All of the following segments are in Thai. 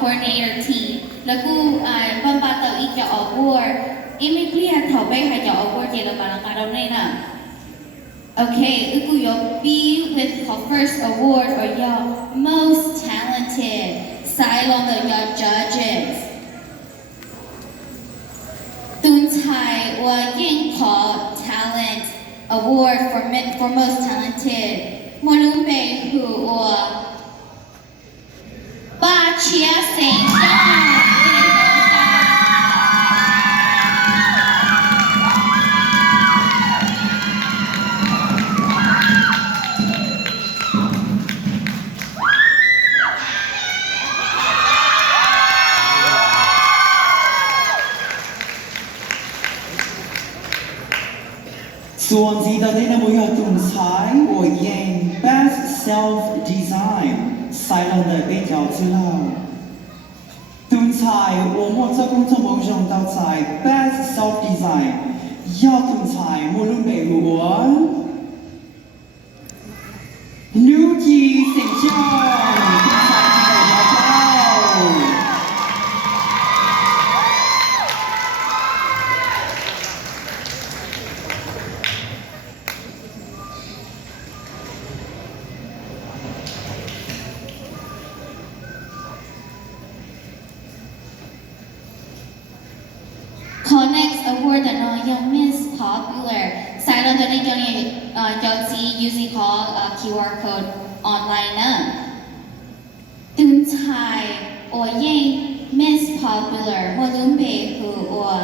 coordinator team แล้วกูบำบัดตัวอีกจะออกวอร์อีไม่เครียดเท่าไปให้จะออกวอร์เจริญมาแล้วกันเราเนี่ยนะ Okay กูยก B with her first award or your most talented side on the your judges ตุนไทยว่ายิ่งขอ talent award for most talented มนุษย์เป็นผู้ว่าป้าเชียร์เสียงดังส่วนที่เราได้นำมาตุนใช้ว่ายัง best self design ใส่ลงในเป็นเจ้าที่เราตุนใช้ว่าหมดจะคงจะมองจง到在 best self design 要ตุนใช้无论美国牛记形象ตุนใช้ที่เรา要到Next award 的呢叫 Miss Popular ใส่ลงตัวนี้จะเนี่ยจะจี using call QR code online นะตุนไทยว่ายัง Miss Popular มนุษย์เป็นผู้ว่า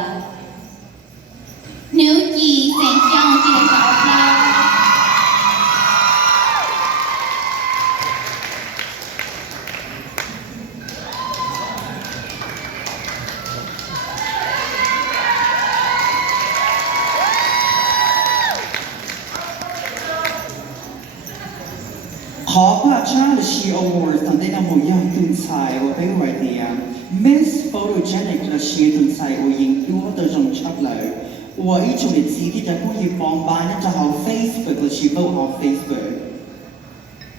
牛记形象介绍เราขอพระชาติชี Awards ตั้งแต่นำมาอย่างตุนใช้ว่าเป็นไว้เดีย Miss Photogenic และชีตุนใช้ว่ายิงตัวตัวจงชัดเลยว่าอีจุดนี้ที่จะพูดยิ่งฟองบ้านจะเอา Facebook และชีวิตเอา Facebook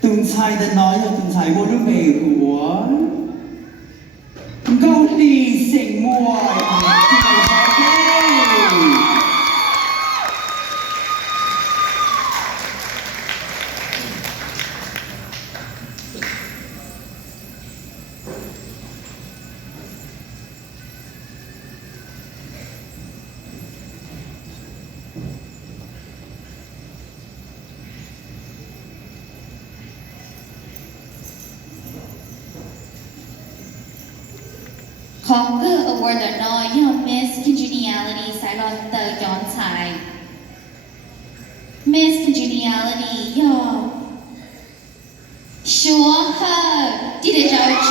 ตุนใช้แต่น้อยตุนใช้ว่ารู้ไหมหัวเกาหลีเสียงมวยที่เราชอบConquer Award 的呢要 Miss Congeniality ใส่ลงตัวย้อนไทย Miss Congeniality 要说和记得着急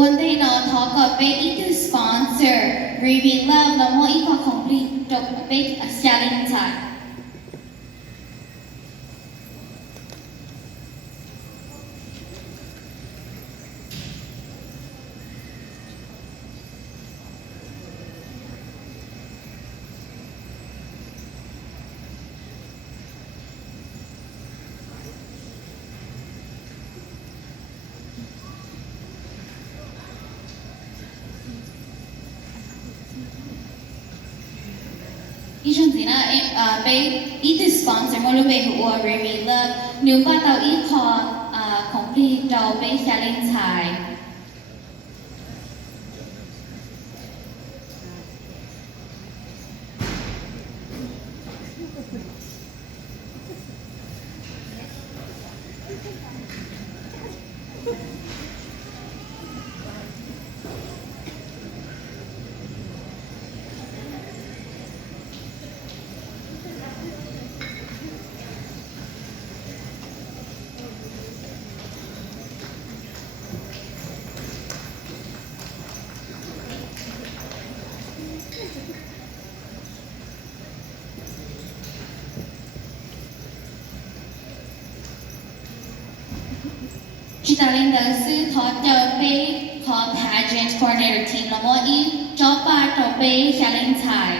วันนี้เราทอล์กกับเป็นอีกสปอนเซอร์ Reveal Love แล้วมั่วอีกข้อของผลิตจบเป็น Challenge ค่ะอีช่วงนี้นะเป็นอีกสปอนเซอร์มั่วรู้เป็นหัว Reveal Love นิ้วป้าเตาอีกข้อของผลิตจบเป็น Challenge ค่ะ Chị ta lên đầu sư thọ chờ bê có pageant coordinator team là mỗi ý cho ba trò bê sẽ lên thải.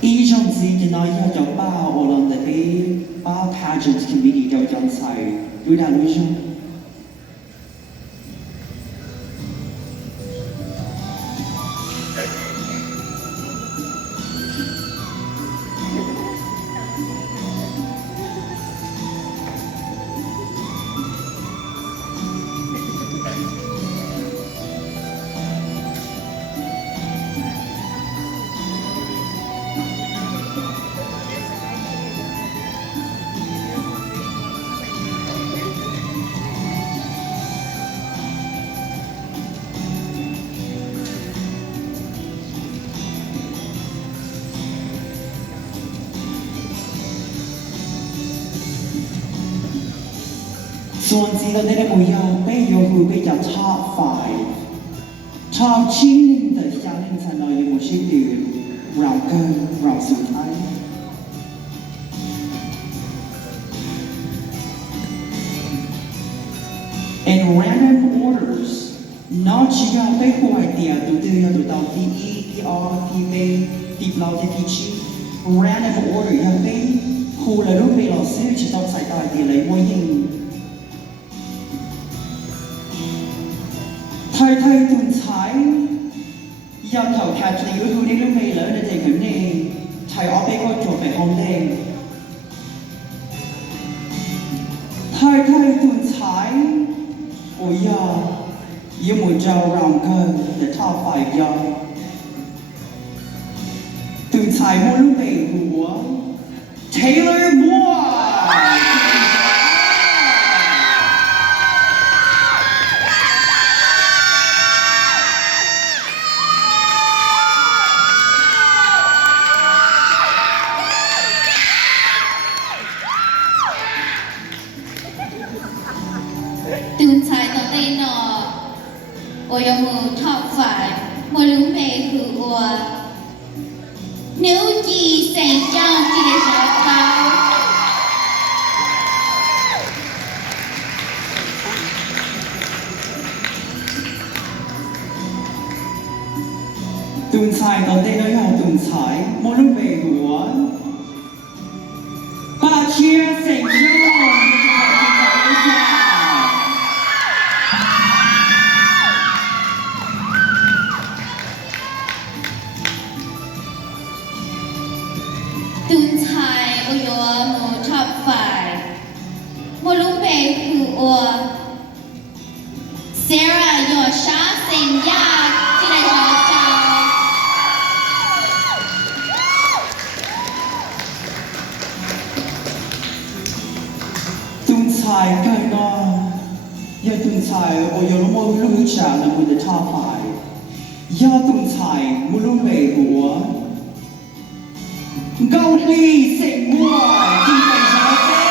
依種字嘅內容就包我諗嘅啲包 pageant committee 就咁齊，對大女生。ส่วนที่เราได้มวยาวไปยกไปจาก top 5 top ชิ้นหนึ่งแต่ที่จะเล่นฉันเราอยู่ไม่ใช่เดือนเราเกินเราสุดท้าย and random orders นอกจากไปหัวเดียวตัวเดียวตัวเดียวที่ E ที่ R ที่ B ที่เราที่ชี้ random order ยังไปคู่ละรูปไปเราซื้อจะต้องใส่ตัวเดียวเลยว่ายิ่ง太斷踩入頭劇情嗰套你都未兩你哋咁呢係我俾個做俾康定太斷踩我呀要沒就讓佢嘅他快呀斷踩冇都未หัว Taylor Mooreตื่นสายตอนได้นอโอยมือท็อปฝ่ายมวยลุ้มเบคืออัวนิ้วจีเสียงจ้างจีเดชอบเขาตื่นสายตอนได้แล้วยังตื่นสายมวยลุ้มเบหัวป้าเชียร์เสียงจ้างตื่นชายโอโยมือท็อปฝ่ายมวยลุ้มเบคืออัวเซราโยชาเสียงยากจีเดชอบเจ้าตื่นสายกันนออย่าตื่นสายโอ้ยรู้มั้ยรู้จักนะมันจะท่าไปอย่าตื่นสายมวยลุ้มเบหัวเกาหลีเสียงมวยที่ไปชาเต้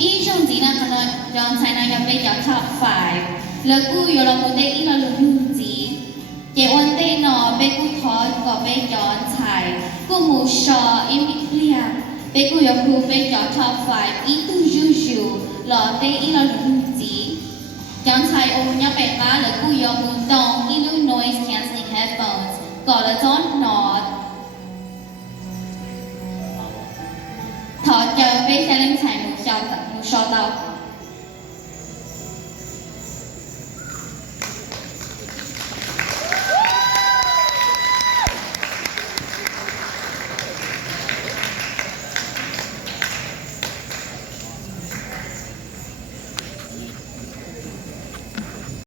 อีช่วงจีน่าขนมยอนไชน่ายังไม่จับท็อปฝ่ายแล้วกูยอมมุดได้อีเราลุ้นจีเจ้าวันเต้นอเบกูทอดก็เบย้อนไชกูมูชออิมิเคลียเบกูยอมกูเบจอท็อปฝ่ายอีตูยูยูหล่อเต้อีเราลุ้นจีย้อนไชโอมุญาเป็ดบ้าแล้วกูยอมมุดตองอีลู noise cancelling headphones ก่อนละจอนนอดถอดเจอเบชเล่นไชมูชอเตา